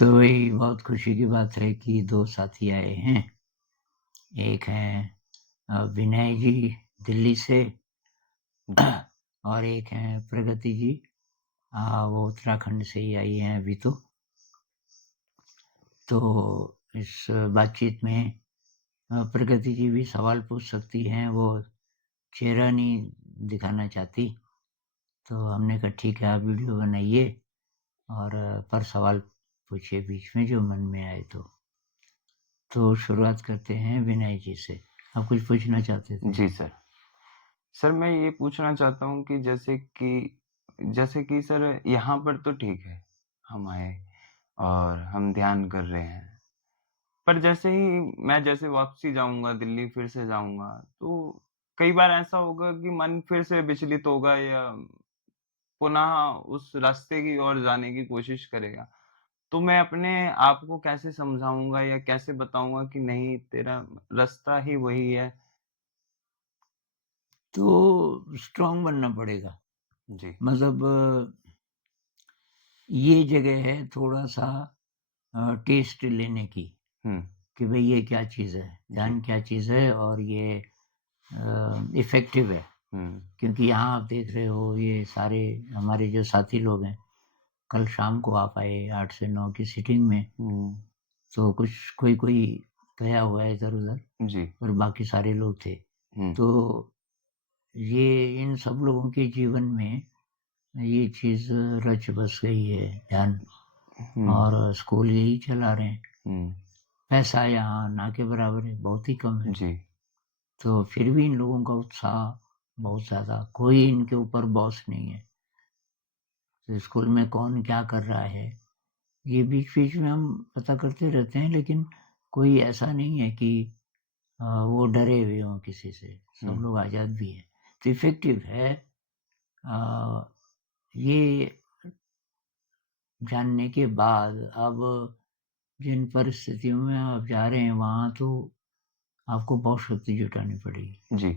तो वही बहुत खुशी की बात है कि 2 साथी आए हैं। एक हैं विनय जी दिल्ली से जी। और एक हैं प्रगति जी। वो उत्तराखंड से ही आई हैं अभी तो। तो इस बातचीत में प्रगति जी भी सवाल पूछ सकती हैं, वो चेहरा नहीं दिखाना चाहती। तो हमने कहा ठीक है आप वीडियो बनाइए और पर सवाल पूछिए बीच में जो मन में आए तो। तो शुरुआत करते हैं विनय जी से। आप कुछ पूछना चाहते थे? जी सर। सर मैं ये पूछना चाहता हूँ कि जैसे कि सर यहाँ पर तो ठीक है, हम आए और हम ध्यान कर रहे हैं। पर जैसे ही मैं जैसे वापसी जाऊँगा दिल्ली फिर से जाऊँगा, तो कई बार ऐसा होगा कि मन फिर से विचलित होगा या पुनः उस रास्ते की ओर जाने की कोशिश करेगा। तो मैं अपने आप को कैसे समझाऊँगा या कैसे बताऊँगा कि नहीं तेरा रास्ता ही वही है? तो स्ट्रॉन्ग बनना पड़ेगा। जी। मतलब ये जगह है थोड़ा-सा टेस्ट लेने की, हुँ। कि भई ये क्या चीज़ है, जी। ध्यान क्या चीज़ है और ये इफ़ेक्टिव है। हुँ। क्योंकि यहाँ आप देख रहे हो ये सारे हमारे जो साथी लोग हैं, कल शाम को आप आए 8 से 9 की सिटिंग में, हुँ। तो कुछ कोई-कोई गया हुआ है इधर-उधर जी। और बाकी सारे लोग थे। हुँ। तो ये इन सब लोगों के जीवन में ये चीज़ रच बस गई है, ध्यान। हुँ। और स्कूल यही चला रहे हैं। हुँ। पैसा यहाँ ना के बराबर है, बहुत ही कम है। जी। तो फिर भी इन लोगों का उत्साह बहुत ज़्यादा, कोई इनके ऊपर बॉस नहीं है। तो स्कूल में कौन क्या कर रहा है, ये बीच-बीच में हम पता करते रहते हैं, लेकिन कोई ऐसा नहीं है कि वो डरे हुए हों किसी से, सब हुँ। लोग आज़ाद भी हैं। तो इफ़ेक्टिव है। अ, ये जानने के बाद अब जिन परिस्थितियों में आप जा रहे हैं, वहाँ तो आपको बहुत शक्ति जुटानी पड़ेगी। जी।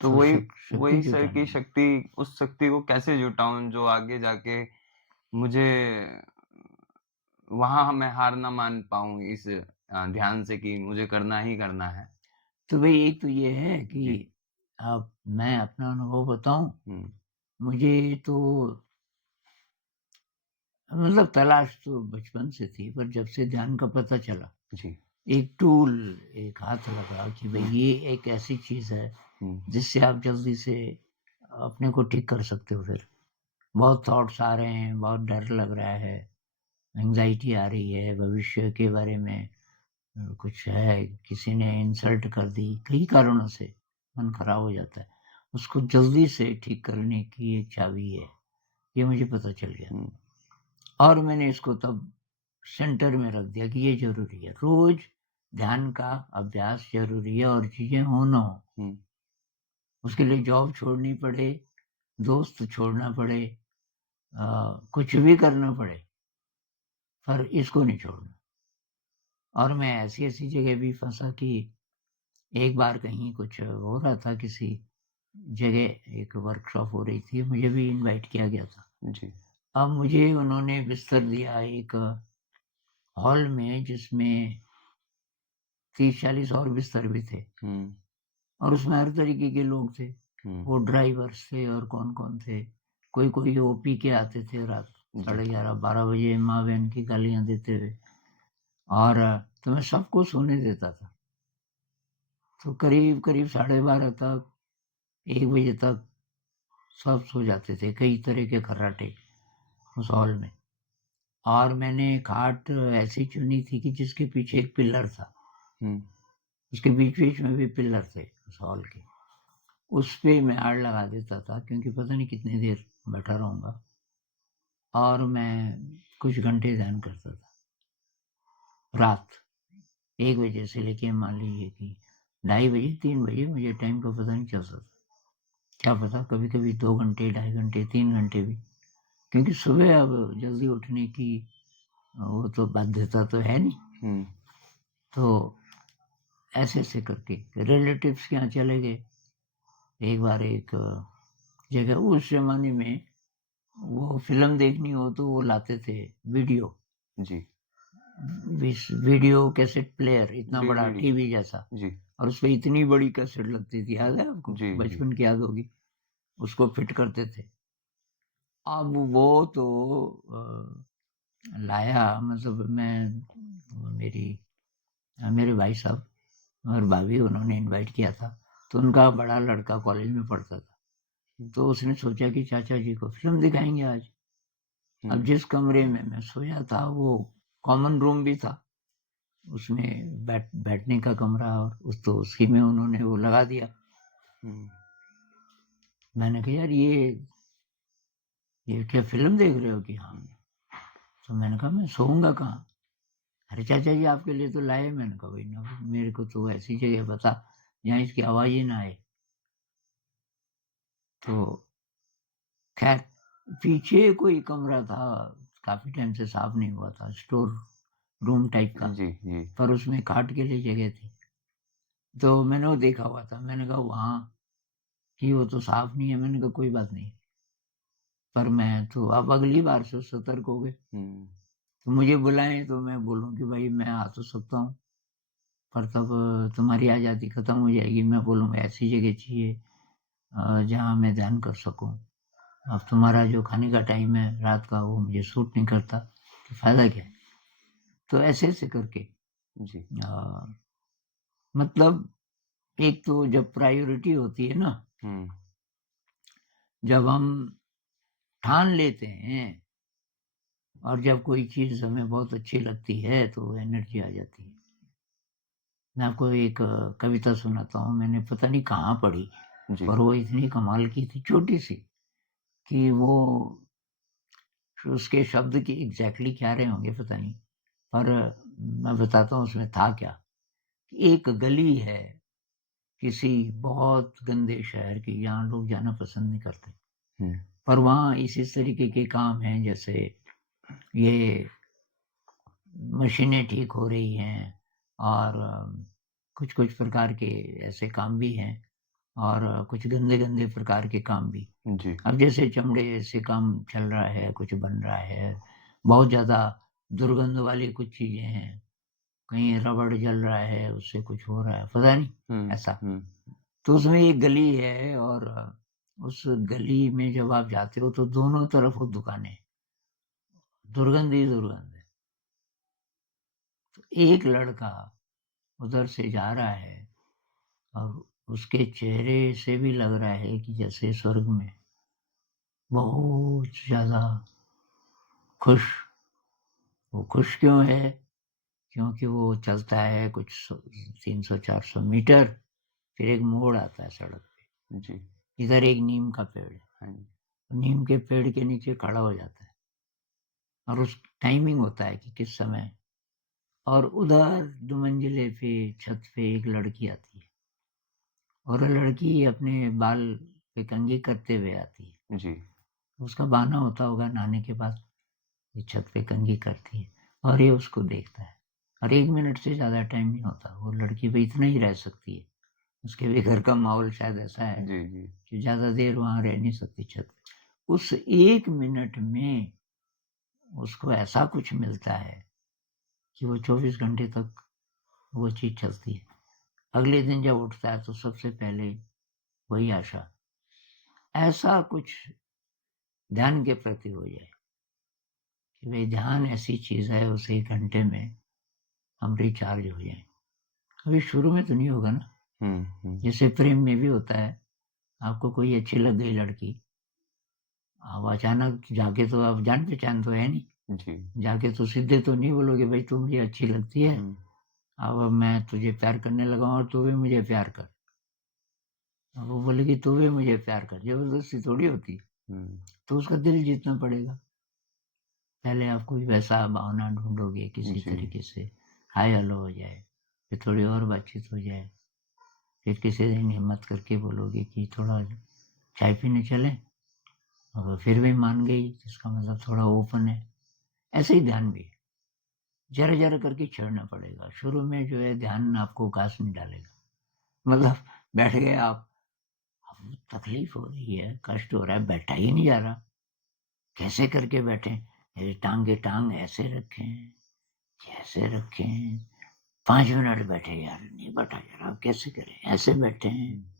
तो तो वही शक्ति वही सर की जुटानी है। शक्ति उस शक्ति को कैसे जुटाऊँ जो आगे जाके मुझे वहाँ मैं हार ना मान पाऊँ इस ध्यान से कि मुझे करना ही करना है। तो भई एक तो ये है कि जी। अब मैं अपना अनुभव बताऊँ, हुँ। मुझे तो मतलब तलाश तो बचपन से थी, पर जब से ध्यान का पता चला, जी। एक टूल एक हाथ लगा कि भई हुँ। ये एक ऐसी चीज़ है, हुँ। जिससे आप जल्दी से अपने को ठीक कर सकते हो फिर। बहुत थॉट्स आ रहे हैं, बहुत डर लग रहा है, एंग्ज़ायटी आ रही है, भविष्य के बारे में कुछ है, किसी ने इंसल्ट कर दी, कई कारणों से मन खराब हो जाता है। उसको जल्दी से ठीक करने की एक चाबी है, ये मुझे पता चल गया। हुँ। और मैंने इसको तब सेंटर में रख दिया कि ये ज़रूरी है। रोज़ ध्यान का अभ्यास ज़रूरी है और चीज़ें हो ना हो, हुँ। उसके लिए जॉब छोड़नी पड़े, दोस्त छोड़ना पड़े, कुछ भी करना पड़े, पर इसको नहीं छोड़ना। और मैं ऐसी-ऐसी जगह भी फँसा कि एक बार कहीं कुछ हो रहा था किसी जगह, एक वर्कशॉप हो रही थी, मुझे भी इनवाइट किया गया था। जी। अब मुझे उन्होंने बिस्तर दिया एक हॉल में जिसमें 30-40 और बिस्तर भी थे हुँ। और उसमें हर तरीके के लोग थे। हुँ। वो ड्राइवर्स थे और कौन-कौन थे। कोई-कोई वो पी के आते थे रात जी। 11:30-12 बजे माँ-बहन की गालियाँ देते हुए और तो मैं सबको सोने देता था। तो करीब-करीब 12:30 तक, 1 बजे तक सब सो जाते थे, कई तरह के खर्राटे उस हॉल में। और मैंने खाट ऐसी चुनी थी कि जिसके पीछे एक पिलर था। हुँ। उसके बीच-बीच में भी पिलर थे उस हॉल के। उस पे मैं आड़ लगा देता था क्योंकि पता नहीं कितनी देर बैठा रहूँगा और मैं कुछ घंटे ध्यान करता था, रात 1 बजे से लेके मान लीजिए कि ढाई बजे, 3 बजे मुझे टाइम का पता नहीं चलता था। क्या पता कभी-कभी 2 घंटे, ढाई घंटे, 3 घंटे भी। क्योंकि सुबह अब जल्दी उठने की वो तो बाध्यता तो है नहीं। हुँ। तो ऐसे-ऐसे करके रिलेटिव्स के यहाँ चले गए। एक बार एक जगह उस ज़माने में वो फ़िल्म देखनी हो तो वो लाते थे वीडियो। जी, वीडियो कैसेट प्लेयर इतना बड़ा डीवीडी। टीवी जैसा, जी, और उसपे इतनी बड़ी कैसेट लगती थी, याद है आपको? जी, जी। बचपन की याद होगी। उसको फिट करते थे। अब वो तो लाया, मतलब मेरी मेरे भाई साहब और भाभी, उन्होंने इनवाइट किया था। तो उनका बड़ा लड़का कॉलेज में पढ़ता था, हुँ, तो उसने सोचा कि चाचा जी को फिल्म दिखाएंगे आज। अब हुँ, जिस कमरे में मैं सोया था वो कॉमन रूम भी था, उसमें बैठने का कमरा, और उसी में उन्होंने वो लगा दिया। हुँ, मैंने कहा यार ये क्या फिल्म देख रहे हो? कि हाँ। हुँ, तो मैंने कहा मैं सोऊंगा कहाँ? अरे चाचा जी आपके लिए तो लाए। मैंने कहा भाई ना, मेरे को तो ऐसी जगह बता जहाँ इसकी आवाज ही ना आए। तो खैर, पीछे कोई कमरा था, काफी टाइम से साफ नहीं हुआ था, स्टोर रूम टाइप का, जी, जी, पर उसमें खाट के लिए जगह थी। तो मैंने वो देखा हुआ था, मैंने कहा वहां कि वो तो साफ नहीं है। मैंने कहा कोई बात नहीं, पर मैं तो अब अगली बार से सतर्क हो गए। हुँ, तो मुझे बुलाएं तो मैं बोलूं कि भाई मैं आ तो सकता हूँ, पर तब तुम्हारी आज़ादी खत्म हो जाएगी। मैं बोलूँगा ऐसी जगह चाहिए जहाँ मैं ध्यान कर सकूँ। अब तुम्हारा जो खाने का टाइम है रात का, वो मुझे सूट नहीं करता, तो फायदा क्या है? तो ऐसे ऐसे करके जी, अ, मतलब एक तो जब प्रायोरिटी होती है ना, हुँ, जब हम ठान लेते हैं और जब कोई चीज हमें बहुत अच्छी लगती है तो एनर्जी आ जाती है। मैं आपको एक कविता सुनाता हूँ, मैंने पता नहीं कहाँ पढ़ी, जी, पर वो इतनी कमाल की थी, छोटी सी, कि वो उसके शब्द की एग्जैक्टली क्या रहे होंगे पता नहीं, पर मैं बताता हूँ उसमें था क्या। एक गली है किसी बहुत गंदे शहर की, जहाँ लोग जाना पसंद नहीं करते, हुँ, पर वहाँ इस तरीके के काम हैं, जैसे ये मशीनें ठीक हो रही हैं, और कुछ कुछ प्रकार के ऐसे काम भी हैं, और कुछ गंदे गंदे प्रकार के काम भी। जी, अब जैसे चमड़े से काम चल रहा है, कुछ बन रहा है, बहुत ज्यादा दुर्गंध वाली कुछ चीजें हैं, कहीं रबड़ जल रहा है, उससे कुछ हो रहा है, पता नहीं हुँ, ऐसा। हुँ, तो उसमें एक गली है, और उस गली में जब आप जाते हो तो दोनों तरफ वो दुकानें हैं, दुर्गंध ही दुर्गंध है। तो एक लड़का उधर से जा रहा है, और उसके चेहरे से भी लग रहा है कि जैसे स्वर्ग में, बहुत ज्यादा खुश। वो खुश क्यों है? क्योंकि वो चलता है कुछ 300-400 मीटर, फिर एक मोड़ आता है सड़क जी, पे, इधर एक नीम का पेड़ है, हाँ जी, नीम के पेड़ के नीचे खड़ा हो जाता है, और उस टाइमिंग होता है कि किस समय, और उधर 2 मंजिले पे छत पे एक लड़की आती है, और वो लड़की अपने बाल पे कंघी करते हुए आती है। जी, उसका बहाना होता होगा नहाने के बाद, ये छत पे कंघी करती है, और ये उसको देखता है। और 1 मिनट से ज्यादा टाइम नहीं होता, वो लड़की भी इतना ही रह सकती है, उसके भी घर का माहौल शायद ऐसा है जी, जी, कि ज्यादा देर वहां रह नहीं सकती छत पे। उस 1 मिनट में उसको ऐसा कुछ मिलता है कि वो 24 घंटे तक वो चीज चलती है। अगले दिन जब उठता है तो सबसे पहले वही आशा, ऐसा कुछ ध्यान के प्रति हो जाए कि भाई ध्यान ऐसी चीज है, उस 1 घंटे में हम रिचार्ज हो जाए। अभी शुरू में तो नहीं होगा ना, हुँ, हुँ, जैसे प्रेम में भी होता है, आपको कोई अच्छी लग गई लड़की, अब अचानक जाके तो अब जान पहचान तो है नहीं, जी, जाके तो सीधे तो नहीं बोलोगे भाई तू मुझे अच्छी लगती है, हुँ, अब मैं तुझे प्यार करने लगा हूं और तू भी मुझे प्यार कर। अब वो बोलेगी तू भी मुझे प्यार कर, जबरदस्ती थोड़ी होती। हुँ, तो उसका दिल जीतना पड़ेगा। पहले आप कोई वैसा भावना ढूंढोगे किसी जी, तरीके से, हाय हेलो हो जाए, फिर थोड़ी और बातचीत हो जाए, फिर किसी दिन हिम्मत करके बोलोगे कि थोड़ा चाय पीने चले, और फिर भी मान गई, जिसका मतलब थोड़ा ओपन है। ऐसे ही ध्यान भी जरा जरा करके छेड़ना पड़ेगा। शुरू में जो है ध्यान आपको घास नहीं डालेगा, मतलब बैठ गए आप, अब तकलीफ हो रही है, कष्ट हो रहा है, बैठा ही नहीं जा रहा, कैसे करके बैठे, ये टांग के टांग ऐसे रखें, ऐसे रखें, 5 मिनट बैठे यार, नहीं बैठा यार, आप कैसे करें, ऐसे बैठे हैं।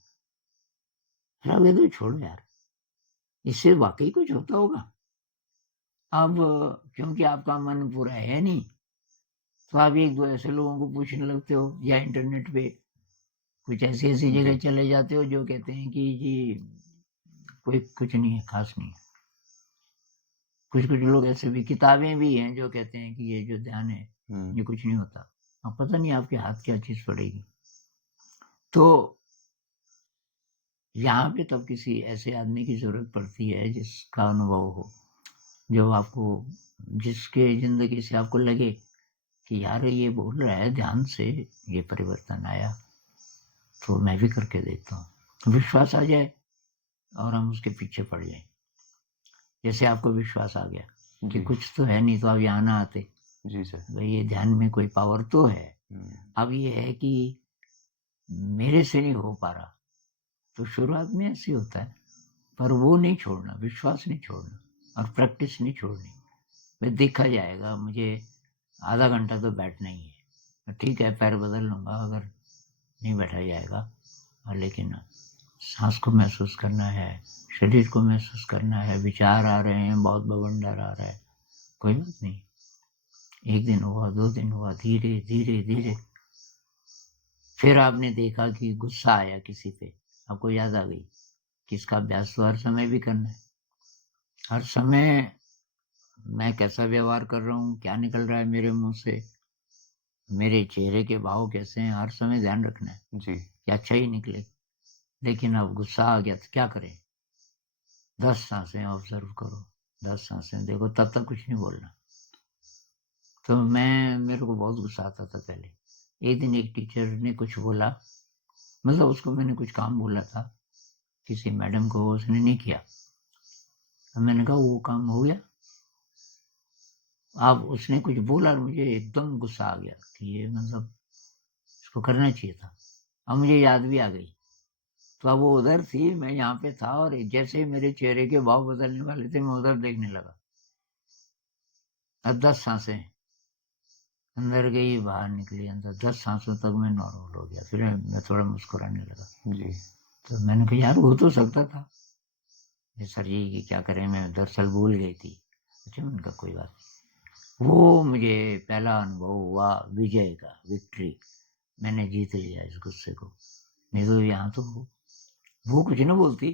अरे तो छोड़ो यार, इससे वाकई कुछ होता होगा। अब क्योंकि आपका मन पूरा है नहीं, तो आप एक दो ऐसे लोगों को पूछने लगते हो, या इंटरनेट पे कुछ ऐसी ऐसी जगह जी। चले जाते हो जो कहते हैं कि जी कोई कुछ नहीं है, खास नहीं है। कुछ कुछ लोग ऐसे भी, किताबें भी हैं जो कहते हैं कि ये जो ध्यान है ये कुछ नहीं होता। अब पता नहीं आपके हाथ क्या चीज पड़ेगी। तो यहाँ पे तब किसी ऐसे आदमी की जरूरत पड़ती है जिसका अनुभव हो, जो आपको, जिसके जिंदगी से आपको लगे कि यार ये बोल रहा है ध्यान से ये परिवर्तन आया, तो मैं भी करके देखता हूँ, विश्वास आ जाए और हम उसके पीछे पड़ जाए। जैसे आपको विश्वास आ गया कि जी। कुछ तो है, नहीं तो आप यहाँ ना आते। जी सर। भाई ये ध्यान में कोई पावर तो है। अब ये है कि मेरे से नहीं हो पा रहा, तो शुरुआत में ऐसे होता है, पर वो नहीं छोड़ना, विश्वास नहीं छोड़ना और प्रैक्टिस नहीं छोड़नी। मैं देखा जाएगा, मुझे आधा घंटा तो बैठना ही है, ठीक है पैर बदल लूँगा अगर नहीं बैठा जाएगा, लेकिन सांस को महसूस करना है, शरीर को महसूस करना है। विचार आ रहे हैं, बहुत बवंडर आ रहा है, कोई बात नहीं, एक दिन हुआ, 2 दिन हुआ, धीरे धीरे धीरे फिर आपने देखा कि गुस्सा आया किसी पे, आपको याद आ गई कि इसका अभ्यास तो हर समय भी करना है। हर समय मैं कैसा व्यवहार कर रहा हूँ, क्या निकल रहा है मेरे मुंह से, मेरे चेहरे के भाव कैसे हैं, हर समय ध्यान रखना है जी। कि अच्छा ही निकले। लेकिन अब गुस्सा आ गया तो क्या करें? 10 सांसें ऑब्जर्व करो, 10 सांसें देखो, तब तक कुछ नहीं बोलना। तो मेरे को बहुत गुस्सा आता था पहले। एक दिन एक टीचर ने कुछ बोला, मतलब उसको मैंने कुछ काम बोला था किसी मैडम को, उसने नहीं किया। तो मैंने कहा वो काम हो गया। अब उसने कुछ बोला और मुझे एकदम गुस्सा आ गया कि ये मतलब इसको करना चाहिए था। अब मुझे याद भी आ गई। तो अब वो उधर थी, मैं यहाँ पे था, और जैसे ही मेरे चेहरे के भाव बदलने वाले थे, मैं उधर देखने लगा। अब 10 सांसें अंदर गई, बाहर निकली, अंदर 10 सांसों तक मैं नॉर्मल हो गया। फिर मैं थोड़ा मुस्कुराने लगा। जी। तो मैंने कहा यार हो तो सकता था। सर जी कि क्या करें, मैं दरअसल भूल गई थी। अच्छा, मैंने कहा कोई बात नहीं। वो मुझे पहला अनुभव हुआ विजय का, विक्ट्री। मैंने जीत लिया इस गुस्से को। नहीं तो यहाँ तो वो कुछ ना बोलती,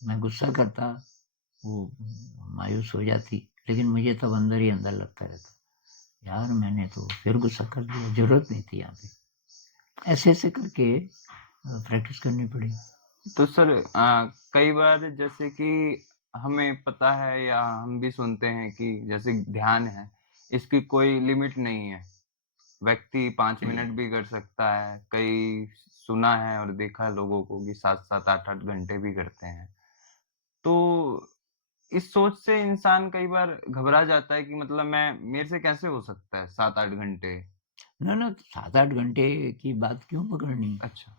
मैं गुस्सा करता, वो मायूस हो जाती, लेकिन मुझे तब अंदर ही अंदर लगता रहता यार मैंने तो फिर गुस्सा कर दिया, जरूरत नहीं थी यहाँ पे। ऐसे ऐसे करके प्रैक्टिस करनी पड़ी। तो सर कई बार जैसे कि हमें पता है या हम भी सुनते हैं कि जैसे ध्यान है, इसकी कोई लिमिट नहीं है। व्यक्ति 5 मिनट भी कर सकता है। कई सुना है और देखा है लोगों को कि 7-7, 8-8 घंटे भी करते हैं। तो इस सोच से इंसान कई बार घबरा जाता है कि मतलब मैं मेरे से कैसे हो सकता है 7-8 घंटे? ना ना, 7-8 घंटे की बात क्यों पकड़नी? अच्छा।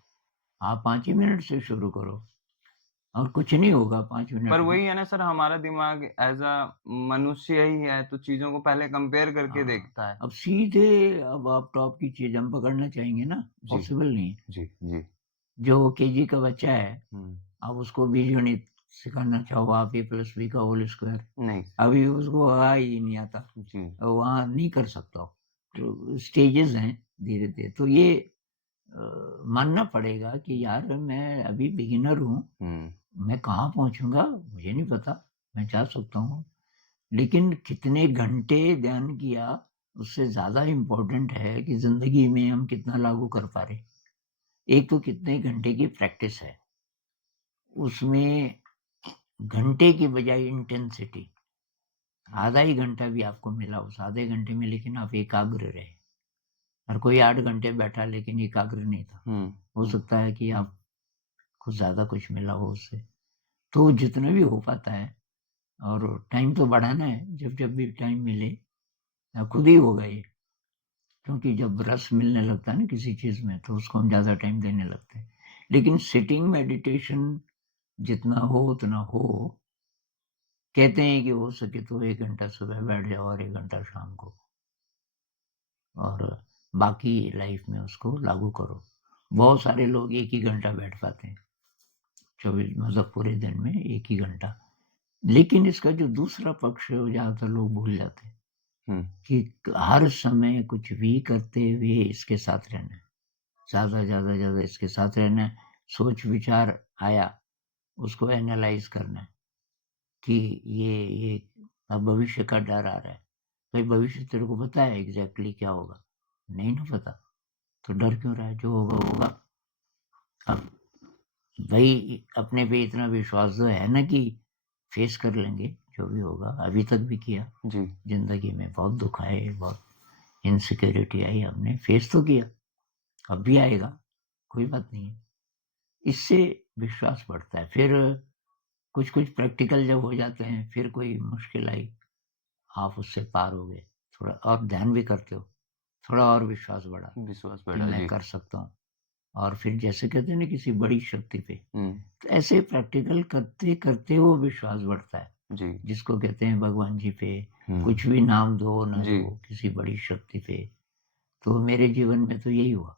आप 5 ही मिनट से शुरू करो और कुछ नहीं होगा 5 पर मिनट में। वही है ना सर, हमारा दिमाग ऐज़ मनुष्य ही है, तो चीज़ों को पहले कंपेयर करके हाँ, देखता है। अब सीधे अब आप टॉप की चीज हम पकड़ना चाहेंगे ना, जी, पॉसिबल नहीं है। जी, जी। जो केजी का बच्चा है, हुँ। आप उसको बीजगणित सिखाना चाहो, आप a+b का होल स्क्वायर, नहीं। अभी उसको आ ही नहीं आता, जी। वहाँ नहीं कर सकता हो। तो स्टेजेस हैं धीरे धीरे। तो ये मानना पड़ेगा कि यार मैं अभी बिगिनर हूँ, हुँ। मैं कहाँ पहुँचूँगा मुझे नहीं पता, मैं जा सकता हूँ। लेकिन कितने घंटे ध्यान किया, उससे ज़्यादा इम्पोर्टेंट है कि ज़िंदगी में हम कितना लागू कर पा रहे। एक तो कितने घंटे की प्रैक्टिस है, उसमें घंटे की बजाय इंटेंसिटी। आधा ही घंटा भी आपको मिला, उस आधे घंटे में लेकिन आप एकाग्र रहे। हर कोई 8 घंटे बैठा लेकिन एकाग्र नहीं था। हुँ, हो हुँ, सकता है कि हुँ। आपको ज़्यादा कुछ मिला हो उससे। तो जितना भी हो पाता है, और टाइम तो बढ़ाना है, जब भी टाइम मिले खुद ही होगा ये। क्योंकि जब रस मिलने लगता है ना किसी चीज़ में, तो उसको हम ज़्यादा टाइम देने लगते हैं। लेकिन सिटिंग मेडिटेशन जितना हो उतना हो, कहते हैं कि हो सके तो 1 घंटा सुबह बैठ जाओ और 1 घंटा शाम को, और बाकी लाइफ में उसको लागू करो। बहुत सारे लोग 1 ही घंटा बैठ पाते हैं, 24 मतलब पूरे दिन में 1 ही घंटा। लेकिन इसका जो दूसरा पक्ष है वो ज़्यादातर लोग भूल जाते हैं हुँ, कि हर समय कुछ भी करते हुए इसके साथ रहना है। ज़्यादा इसके साथ रहना है। सोच विचार आया, उसको एनालाइज़ करना है कि ये अब भविष्य का डर आ रहा है। भाई भविष्य तेरे को पता है एग्ज़ैक्टली क्या होगा? नहीं ना पता, तो डर क्यों रहा है? जो होगा, होगा। अब भई अपने पे इतना विश्वास तो है ना कि फेस कर लेंगे जो भी होगा। अभी तक भी किया। जी, ज़िंदगी में बहुत दुःख आए, बहुत इनसिक्योरिटी आई, हमने फेस तो किया। अब भी आएगा, कोई बात नहीं है। इससे विश्वास बढ़ता है। फिर कुछ-कुछ प्रैक्टिकल जब हो जाते हैं, फिर कोई मुश्किल आई, आप उससे पार हो गए। थोड़ा और ध्यान भी करते हो, थोड़ा और विश्वास बढ़ा विश्वास कि बढ़ा, मैं जी। कर सकता हूँ। और फिर जैसे कहते हैं ना किसी बड़ी शक्ति पे, हुँ, तो ऐसे प्रैक्टिकल करते-करते वो विश्वास बढ़ता है। जी, जिसको कहते हैं भगवान जी पे, हुँ, कुछ भी नाम दो ना जी, दो, किसी बड़ी शक्ति पे। तो मेरे जीवन में तो यही हुआ।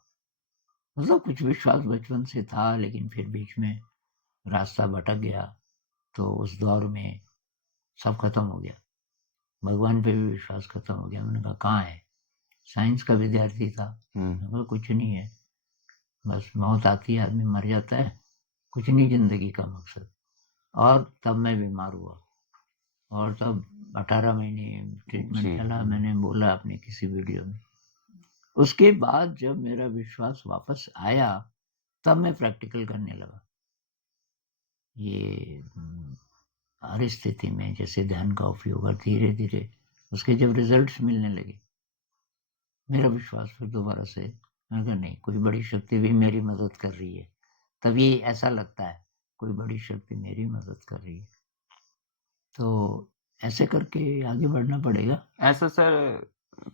मतलब कुछ विश्वास बचपन से था, लेकिन फिर बीच में रास्ता भटक गया, तो उस दौर में सब खत्म हो गया। भगवान पे भी विश्वास खत्म हो गया। मैंने कहा कहाँ है? साइंस का विद्यार्थी था। हुँ, मैंने कहा कुछ नहीं है, बस मौत आती है, आदमी मर जाता है, कुछ नहीं ज़िंदगी का मकसद। और तब मैं बीमार हुआ, और तब 18 महीने ट्रीटमेंट जी, चला, मैंने बोला अपने किसी वीडियो में। उसके बाद जब मेरा विश्वास वापस आया, तब मैं प्रैक्टिकल करने लगा। ये हर स्थिति में जैसे ध्यान का उपयोग, और धीरे-धीरे उसके जब रिज़ल्ट्स मिलने लगे, मेरा विश्वास फिर दोबारा से, मैंने कहा नहीं, कोई बड़ी शक्ति भी मेरी मदद कर रही है। तभी ऐसा लगता है, कोई बड़ी शक्ति मेरी मदद कर रही है। तो ऐसे करके आगे बढ़ना पड़ेगा। ऐसा सर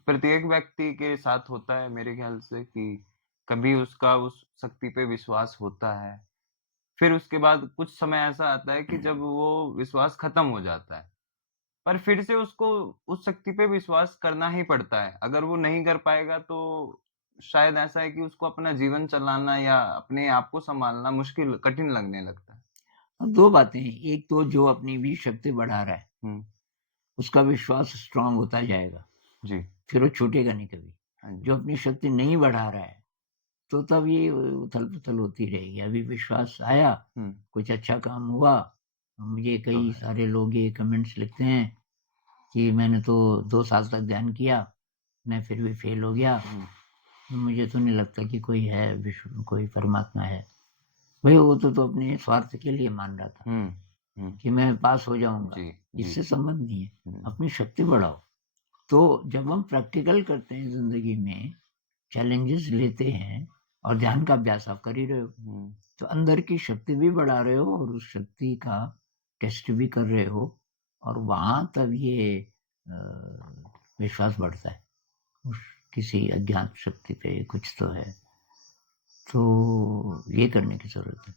प्रत्येक व्यक्ति के साथ होता है मेरे ख़्याल से कि कभी उसका उस शक्ति पे विश्वास होता है, फिर उसके बाद कुछ समय ऐसा आता है कि जब वो विश्वास ख़त्म हो जाता है, पर फिर से उसको उस शक्ति पे विश्वास करना ही पड़ता है। अगर वो नहीं कर पाएगा तो शायद ऐसा है कि उसको अपना जीवन चलाना या अपने आप को सँभालना मुश्किल कठिन लगने लगता है। अब 2 बातें हैं, एक तो जो अपनी भी शक्ति बढ़ा रहा है, हुँ, उसका विश्वास स्ट्रॉन्ग होता जाएगा, जी। फिर वो छूटेगा नहीं कभी। हाँ जी। जो अपनी शक्ति नहीं बढ़ा रहा है, तो तब ये उथल-पुथल होती रहेगी। अभी विश्वास आया, हुँ, कुछ अच्छा काम हुआ, मुझे तो कई है। सारे लोग ये कमेंट्स लिखते हैं कि मैंने तो 2 साल तक ध्यान किया, मैं फिर भी फेल हो गया। हुँ, मुझे तो नहीं लगता कि कोई है, कोई परमात्मा है। भई वो तो अपने स्वार्थ के लिए मान रहा था हुँ, हुँ, कि मैं पास हो जाऊँगा, जी, जी। इससे संबंध नहीं है, हुँ, अपनी शक्ति बढ़ाओ। तो जब हम प्रैक्टिकल करते हैं ज़िंदगी में, चैलेंजेस लेते हैं, और ध्यान का अभ्यास आप कर ही रहे हो, हुँ, तो अंदर की शक्ति भी बढ़ा रहे हो और उस शक्ति का टेस्ट भी कर रहे हो, और वहाँ तब ये विश्वास बढ़ता है। उस किसी अज्ञात शक्ति पे कुछ तो है, तो ये करने की ज़रूरत है।